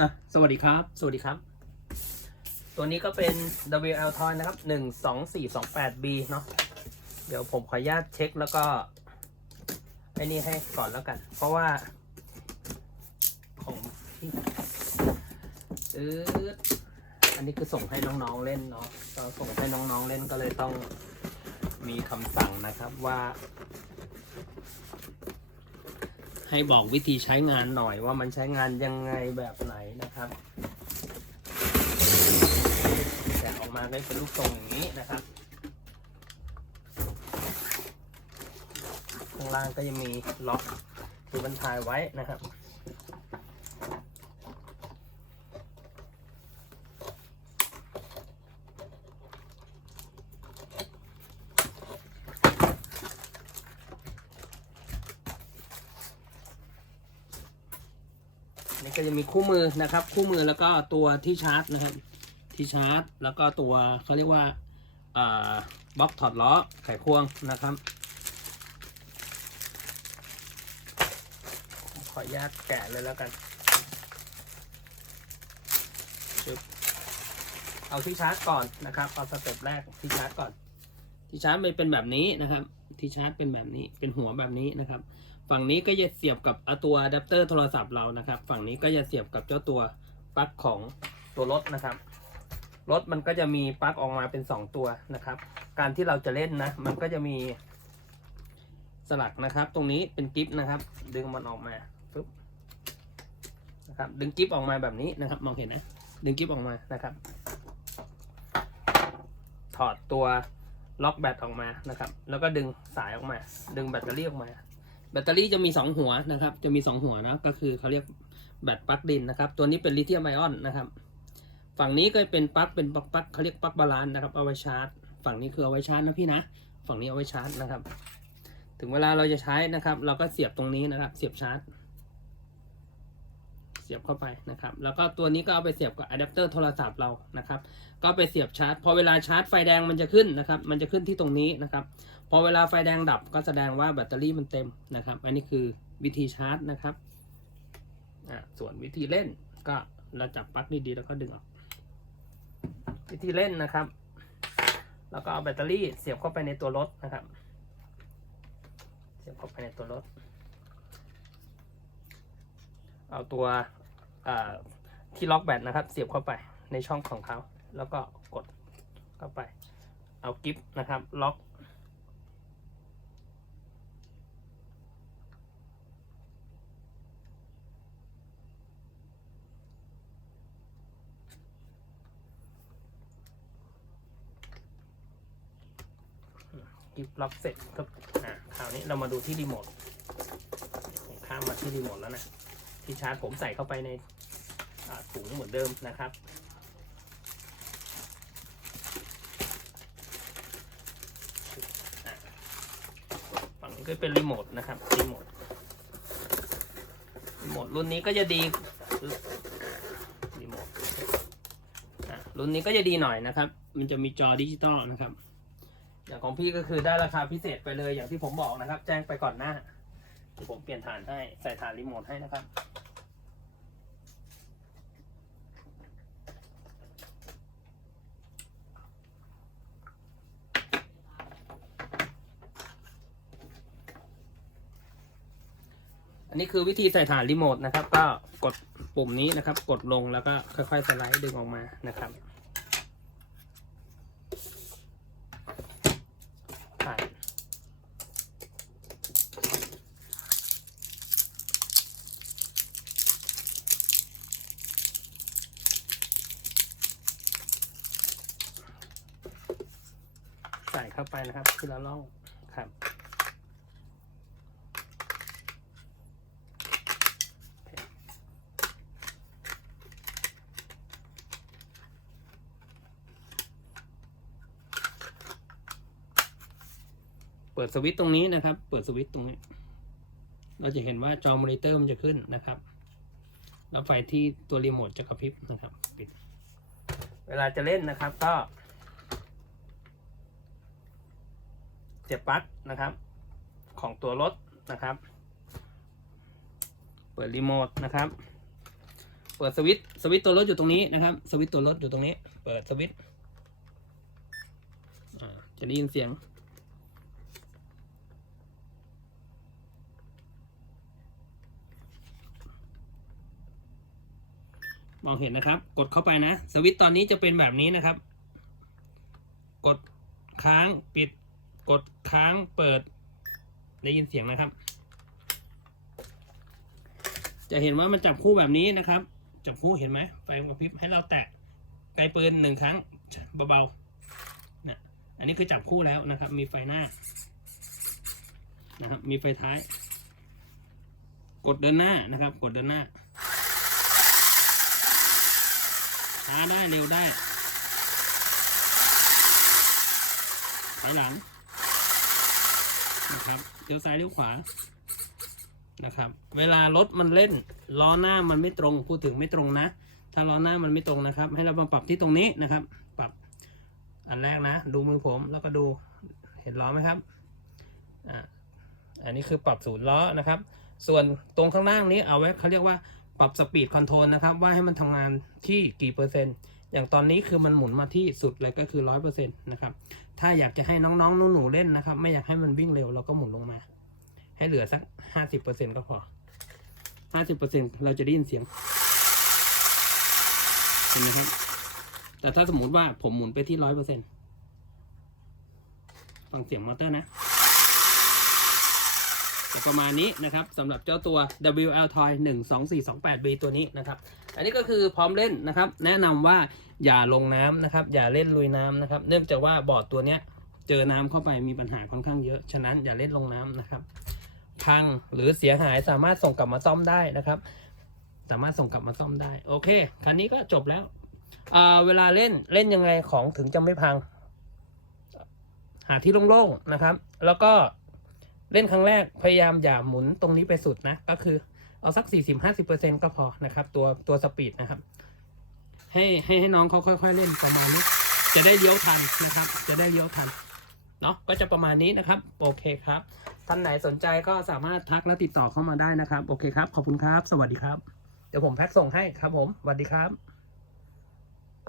อะสวัสดีครับ สวัสดีครับ ตัวนี้ก็เป็น WL Toy นะครับหนึ่งสองสี่สองแปด B เนาะ เดี๋ยวผมขออนุญาตเช็คแล้วก็ไอ้นี่ให้ก่อนแล้วกัน เพราะว่า ของที่เอออันนี้คือส่งให้น้องๆเล่นเนาะส่งให้น้องๆเล่นก็เลยต้องมีคำสั่งนะครับว่า ให้บอกวิธีใช้งานหน่อยว่ามันใช้งานยังไงแบบไหนนะครับแกะออกมาได้เป็นลูกทรงอย่างนี้นะครับ ข้างล่างก็ยังมีล็อกคือบรรทายไว้นะครับ นี่ก็จะมีคู่มือนะครับ คู่มือแล้วก็ตัวที่ชาร์จนะครับ ที่ชาร์จ แล้วก็ตัวเขาเรียกว่าบล็อกถอดล้อไขควงนะครับ ขออนุญาตแกะเลยแล้วกันเอาที่ชาร์จก่อนนะครับเอาสเต็ปแรกที่ชาร์จก่อน ที่ชาร์จมันเป็นแบบนี้นะครับ ที่ชาร์จเป็นแบบนี้เป็นหัวแบบนี้นะครับ ฝั่งนี้ก็จะเสียบกับตัวอะแดปเตอร์โทรศัพท์เรานะครับ ฝั่งนี้ก็จะเสียบกับเจ้าตัวปลั๊กของตัวรถนะครับรถมันก็จะมีปลั๊กออกมาเป็น 2 ตัวนะครับ การที่เราจะเล่นนะ มันก็จะมีสลักนะครับ ตรงนี้เป็นกิฟนะครับ ดึงมันออกมาปึ๊บนะครับ ดึงกิฟออกมาแบบนี้นะครับ มองเห็นนะ ดึงกิฟออกมานะครับ ถอดตัวล็อกแบตออกมานะครับ แล้วก็ดึงสายออกมา ดึงแบตเตอรี่ออกมา แบตเตอรี่จะมี 2 หัวนะครับ จะมี 2 หัวนะ ก็คือเขาเรียกแบตปลั๊กดินนะครับ ตัวนี้เป็นลิเธียมไอออนนะครับ ฝั่งนี้ก็เป็นปลั๊ก เป็นปลั๊กปลั๊กเขาเรียกปลั๊กบาลานนะครับ เอาไว้ชาร์จ ฝั่งนี้คือเอาไว้ชาร์จนะพี่นะ ฝั่งนี้เอาไว้ชาร์จนะครับ ถึงเวลาเราจะใช้นะครับ เราก็เสียบตรงนี้นะครับ เสียบชาร์จ เสียบเข้าไปนะครับ แล้วก็ตัวนี้ก็เอาไปเสียบกับอะแดปเตอร์โทรศัพท์เรานะครับ ก็ไปเสียบชาร์จ พอเวลาชาร์จไฟแดงมันจะขึ้นนะครับ มันจะขึ้นที่ตรงนี้นะครับ พอเวลาไฟแดงดับก็แสดงว่าแบตเตอรี่มันเต็มนะครับ อันนี้คือวิธีชาร์จนะครับอ่าส่วนวิธีเล่นก็เราจับปลั๊กดีๆแล้วก็ดึงออก วิธีเล่นนะครับ แล้วก็เอาแบตเตอรี่เสียบเข้าไปในตัวรถนะครับ เสียบเข้าไปในตัวรถ เอาตัวที่ล็อกแบตนะครับ เสียบเข้าไปในช่องของเขา แล้วก็กดเข้าไป เอากิฟนะครับ ล็อกกิฟล็อกเสร็จก็อ่าคราวนี้เรามาดูที่รีโมทข้ามมาที่รีโมทแล้วนะ ที่ชาร์จผมใส่เข้าไปในถุงเหมือนเดิมนะครับ ฝั่งนี้ก็เป็นรีโมทนะครับรีโมทรีโมทรุ่นนี้ก็จะดีรีโมทรุ่นนี้ก็จะดีหน่อยนะครับ มันจะมีจอดิจิตอลนะครับ อย่างของพี่ก็คือได้ราคาพิเศษไปเลยอย่างที่ผมบอกนะครับ แจ้งไปก่อนหน้า เดี๋ยวผมเปลี่ยนฐานให้ ใส่ฐานรีโมทให้นะครับ อันนี้คือวิธีใส่ฐานรีโมทนะครับ ก็กดปุ่มนี้นะครับ กดลงแล้วก็ค่อยๆสไลด์ดึงออกมานะครับ เข้าไปนะครับคือละล่องครับเปิดสวิตช์ตรงนี้นะครับ เปิดสวิตช์ตรงนี้ เราจะเห็นว่าจอมอนิเตอร์มันจะขึ้นนะครับ แล้วไฟที่ตัวรีโมทจะกระพริบนะครับ ปิด เวลาจะเล่นนะครับก็ เสียบปลั๊กนะครับ ของตัวรถนะครับ เปิดรีโมทนะครับ เปิดสวิตสวิตตัวรถอยู่ตรงนี้นะครับ สวิตตัวรถอยู่ตรงนี้ เปิดสวิตจะได้ยินเสียงมองเห็นนะครับ กดเข้าไปนะ สวิตตอนนี้จะเป็นแบบนี้นะครับ กดค้างปิด กดค้างเปิดได้ยินเสียงนะครับ จะเห็นว่ามันจับคู่แบบนี้นะครับ จับคู่เห็นไหมไฟกระพริบให้เราแตะไกลปืนหนึ่งครั้งเบาๆนะอันนี้คือจับคู่แล้วนะครับ มีไฟหน้านะครับ มีไฟท้าย กดเดินหน้านะครับ กดเดินหน้าช้าได้เร็วได้ถอยหลัง นะครับเลี้ยวซ้ายเลี้ยวขวานะครับ เวลารถมันเล่นล้อหน้ามันไม่ตรงพูดถึงไม่ตรงนะ ถ้าล้อหน้ามันไม่ตรงนะครับ ให้เรามาปรับที่ตรงนี้นะครับ ปรับอันแรกนะ ดูมือผมแล้วก็ดูเห็นล้อไหมครับอ่าอันนี้คือปรับศูนย์ล้อนะครับ ส่วนตรงข้างล่างนี้เอาไว้เขาเรียกว่าปรับสปีดคอนโทรลนะครับ ว่าให้มันทำงานที่กี่เปอร์เซ็นต์ อย่างตอนนี้คือมันหมุนมาที่สุดเลยก็คือร้อยเปอร์เซ็นต์นะครับ ถ้าอยากจะให้น้องๆหนูๆเล่นนะครับ ไม่อยากให้มันวิ่งเร็วเราก็หมุนลงมา ให้เหลือสักห้าสิบเปอร์เซ็นก็พอห้าสิบเปอร์เซ็นเราจะได้ยินเสียงเห็นไหมครับ แต่ถ้าสมมติว่าผมหมุนไปที่ร้อยเปอร์เซ็นฟังเสียงมอเตอร์นะจะประมาณนี้นะครับสำหรับเจ้าตัว WL Toy 12428B ตัวนี้นะครับ อันนี้ก็คือพร้อมเล่นนะครับ แนะนำว่าอย่าลงน้ำนะครับ อย่าเล่นลุยน้ำนะครับ เนื่องจากว่าบอร์ดตัวเนี้ยเจอน้ำเข้าไปมีปัญหาค่อนข้างเยอะ ฉะนั้นอย่าเล่นลงน้ำนะครับ พังหรือเสียหายสามารถส่งกลับมาซ่อมได้นะครับ สามารถส่งกลับมาซ่อมได้ โอเค คันนี้ก็จบแล้วเวลาเล่นเล่นยังไงของถึงจะไม่พัง หาที่โล่งๆนะครับ แล้วก็เล่นครั้งแรกพยายามอย่าหมุนตรงนี้ไปสุดนะ ก็คือ เอาสัก 40-50%ก็พอนะครับ ตัวตัวสปีดนะครับ ให้ให้ให้น้องเขาค่อย ๆ เล่นประมาณนี้ จะได้เลี้ยวทันนะครับ จะได้เลี้ยวทันเนาะก็จะประมาณนี้นะครับ โอเคครับท่านไหนสนใจก็สามารถทักและติดต่อเข้ามาได้นะครับ โอเคครับ ขอบคุณครับ สวัสดีครับ เดี๋ยวผมแพ็คส่งให้ครับผมสวัสดีครับ